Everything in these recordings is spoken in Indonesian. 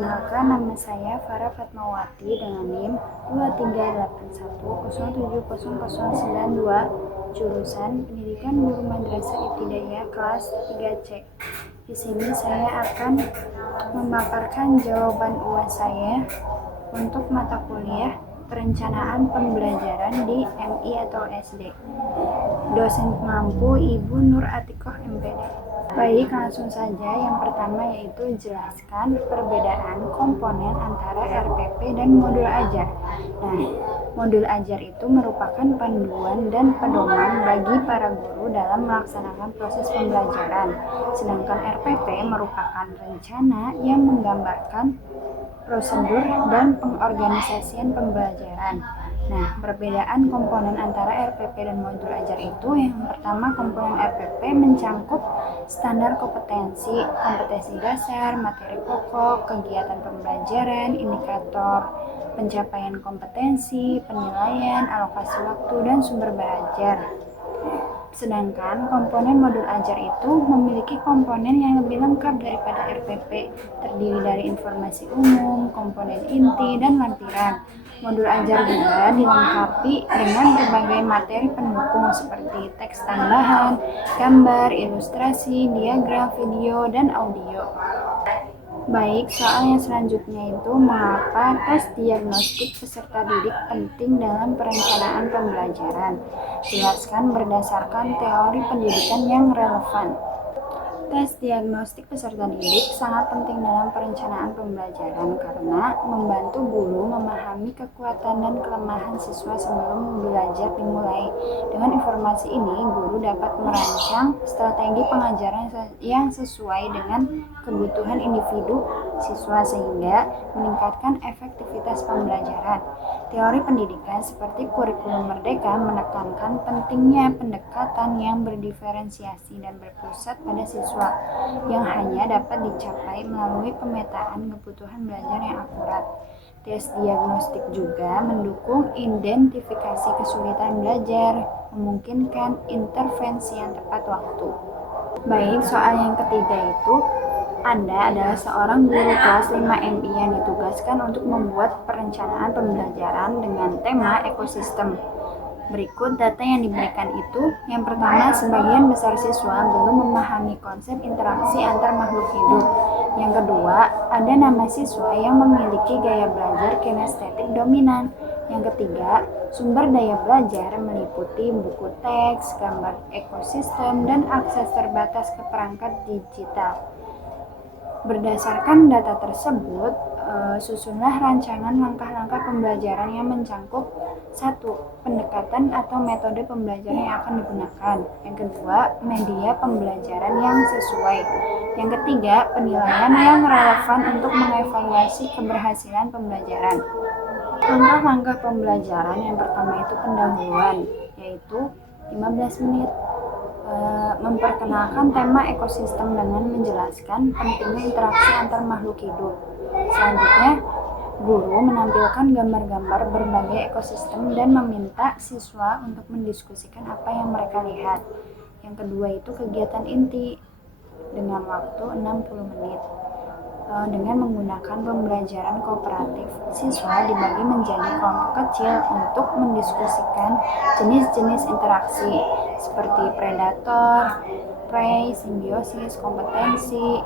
Perkenalkan, nama saya Farah Fatmawati dengan NIM 2381070092, jurusan Pendidikan Guru Madrasah Ibtidaiyah kelas 3C. Di sini saya akan memaparkan jawaban UAS saya untuk mata kuliah Perencanaan Pembelajaran di MI atau SD. Dosen pengampu Ibu Nur Atikoh MPD. Baik, langsung saja. Yang pertama yaitu jelaskan perbedaan komponen antara RPP dan modul ajar. Nah, modul ajar itu merupakan panduan dan pedoman bagi para guru dalam melaksanakan proses pembelajaran. Sedangkan RPP merupakan rencana yang menggambarkan prosedur dan pengorganisasian pembelajaran. Nah, perbedaan komponen antara RPP dan modul ajar itu, yang pertama, komponen RPP mencangkup standar kompetensi dasar, materi pokok, kegiatan pembelajaran, indikator pencapaian kompetensi, penilaian, alokasi waktu, dan sumber belajar. Sedangkan komponen modul ajar itu memiliki komponen yang lebih lengkap daripada RPP, terdiri dari informasi umum, komponen inti, dan lampiran. Modul ajar juga dilengkapi dengan berbagai materi pendukung seperti teks tambahan, gambar, ilustrasi, diagram, video, dan audio. Baik, soal yang selanjutnya itu, mengapa tes diagnostik peserta didik penting dalam perencanaan pembelajaran? Jelaskan berdasarkan teori pendidikan yang relevan. Tes diagnostik peserta didik sangat penting dalam perencanaan pembelajaran karena membantu guru memahami kekuatan dan kelemahan siswa sebelum belajar dimulai. Dengan informasi ini, guru dapat merancang strategi pengajaran yang sesuai dengan kebutuhan individu siswa sehingga meningkatkan efektivitas pembelajaran. Teori pendidikan seperti kurikulum merdeka menekankan pentingnya pendekatan yang berdiferensiasi dan berpusat pada siswa yang hanya dapat dicapai melalui pemetaan kebutuhan belajar yang akurat. Tes diagnostik juga mendukung identifikasi kesulitan belajar, memungkinkan intervensi yang tepat waktu. Baik, soal yang ketiga itu, Anda adalah seorang guru kelas 5 MI yang ditugaskan untuk membuat perencanaan pembelajaran dengan tema ekosistem. Berikut data yang diberikan itu. Yang pertama, sebagian besar siswa belum memahami konsep interaksi antar makhluk hidup. Yang kedua, ada nama siswa yang memiliki gaya belajar kinestetik dominan. Yang ketiga, sumber daya belajar meliputi buku teks, gambar ekosistem, dan akses terbatas ke perangkat digital. Berdasarkan data tersebut, susunlah rancangan langkah-langkah pembelajaran yang mencangkup 1. Pendekatan atau metode pembelajaran yang akan digunakan. Yang kedua, media pembelajaran yang sesuai. Yang ketiga, penilaian yang relevan untuk mengevaluasi keberhasilan pembelajaran. Langkah-langkah pembelajaran yang pertama itu pendahuluan, yaitu 15 menit. Memperkenalkan tema ekosistem dengan menjelaskan pentingnya interaksi antar makhluk hidup. Selanjutnya, guru menampilkan gambar-gambar berbagai ekosistem dan meminta siswa untuk mendiskusikan apa yang mereka lihat. Yang kedua itu kegiatan inti dengan waktu 60 menit. Dengan menggunakan pembelajaran kooperatif, siswa dibagi menjadi kelompok kecil untuk mendiskusikan jenis-jenis interaksi seperti predator, prey, simbiosis, kompetensi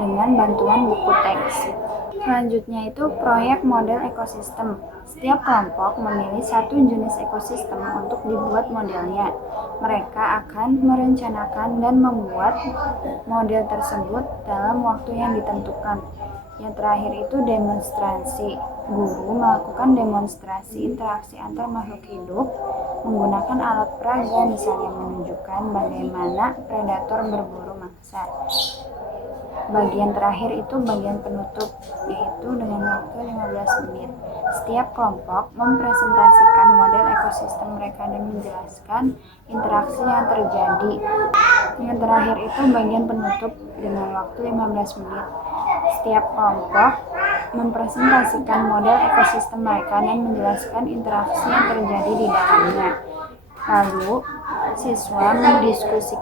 dengan bantuan buku teks. Selanjutnya itu proyek model ekosistem. Setiap kelompok memilih satu jenis ekosistem untuk dibuat modelnya. Mereka akan merencanakan dan membuat model tersebut dalam waktu yang ditentukan. Yang terakhir itu demonstrasi. Guru melakukan demonstrasi interaksi antar makhluk hidup menggunakan alat peraga, misalnya menunjukkan bagaimana predator berburu mangsa. Bagian terakhir itu bagian penutup, yaitu dengan waktu 15 menit. Setiap kelompok mempresentasikan model ekosistem mereka dan menjelaskan interaksi yang terjadi. Yang terakhir itu bagian penutup dengan waktu 15 menit. Setiap kelompok mempresentasikan model ekosistem mereka dan menjelaskan interaksi yang terjadi di dalamnya. Lalu, siswa berdiskusi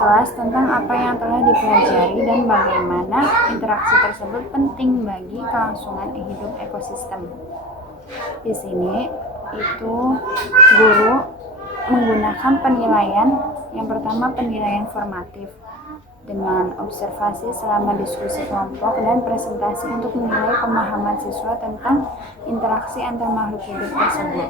kelas tentang apa yang telah dipelajari dan bagaimana interaksi interaksi tersebut penting bagi kelangsungan hidup ekosistem. Di sini itu guru menggunakan penilaian, yang pertama penilaian formatif dengan observasi selama diskusi kelompok dan presentasi untuk menilai pemahaman siswa tentang interaksi antar makhluk hidup tersebut.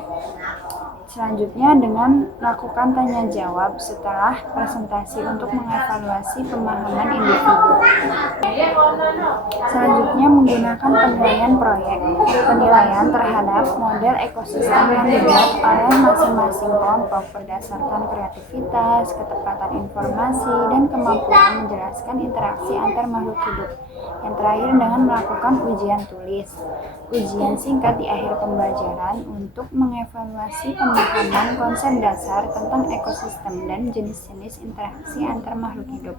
Selanjutnya dengan melakukan tanya jawab setelah presentasi untuk mengevaluasi pemahaman individu. Selanjutnya menggunakan penilaian proyek, penilaian terhadap model ekosistem yang dibuat oleh masing-masing kelompok berdasarkan kreativitas, ketepatan informasi, dan kemampuan menjelaskan interaksi antar makhluk hidup. Yang terakhir dengan melakukan ujian tulis, ujian singkat di akhir pembelajaran untuk mengevaluasi pemahaman konsep dasar tentang ekosistem dan jenis-jenis interaksi antar makhluk hidup.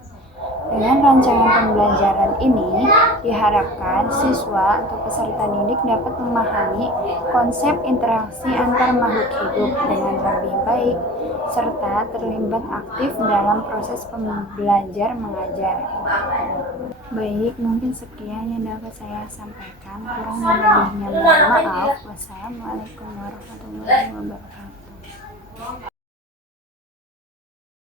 Dengan rancangan pembelajaran ini, diharapkan siswa atau peserta didik dapat memahami konsep interaksi antar makhluk hidup dengan lebih baik, serta terlibat aktif dalam proses belajar mengajar. Baik, mungkin sekian yang dapat saya sampaikan. Kurang lebihnya mohon maaf. Wassalamualaikum warahmatullahi wabarakatuh.